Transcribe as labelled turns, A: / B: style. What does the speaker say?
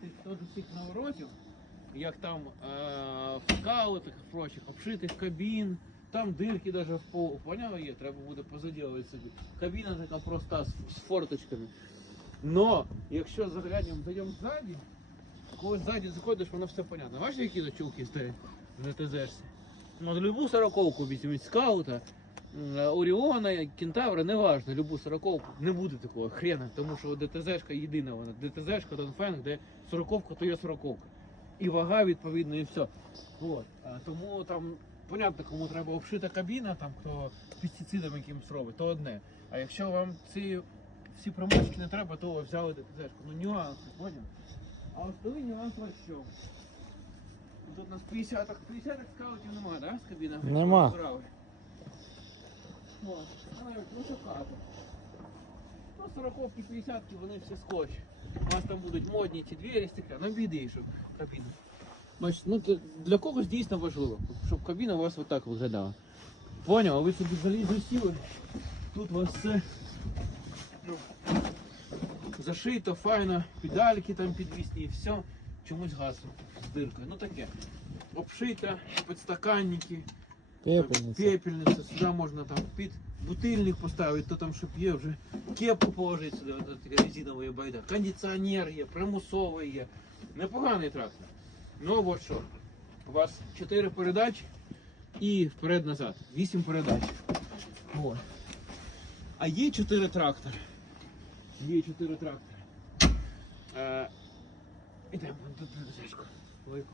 A: тих теж всіх новоротів, як там скаутах і прочих, обшитих кабін, там дирки навіть в пол. Поняв є, треба буде позаділувати собі. Кабіна така проста з, форточками. Но, якщо заглянемо, зайдемо ззаді, коли ззаді заходиш, воно все понятно. Бачите, які тут чулки стоять на ТЗшці? Ну, любу сороковку візьміть скаута, Оріона, Кентавра, неважно, любу сороковку, не буде такого хрена, тому що ДТЗшка єдина вона. ДТЗшка, Донфенг, де сороковка, то є сороковка. І вага відповідно, і все. От. А, тому там, понятно, кому треба обшита кабіна, там хто пестицидом якимось робить, то одне. А якщо вам ці всі промочки не треба, то взяли ДТЗшку. Ну нюанси, поняв? А основний нюанс ось що. Тут у нас 50 50 скаутів немає, да, з кабінами?
B: Нема.
A: Збирали. От. А навіть, ну шукати. Ну, 40 50 вони всі скотч. У вас там будуть модні ці двері стекля, ну біди, щоб кабіна. Бачите, ну для когось дійсно важливо, щоб кабіна у вас отак виглядала. Поняв, а ви собі залізли сіли, тут у вас все ну, зашито, файно, педальки там підвісні, все, чомусь гасло з диркою. Ну таке. Обшито, підстаканники,
B: Пепельниця.
A: пепельниця, сюди можна там під бутильник поставити, то там щоб є вже кепку положити сюди, от таке резиновий байда. Кондиціонер є, примусовий є. Непоганий трактор. Ну от що. У вас 4 передачі і вперед-назад. 8 передач. От. А є 4 трактори. Є 4 трактори. Е, ідемо, тут. Велику.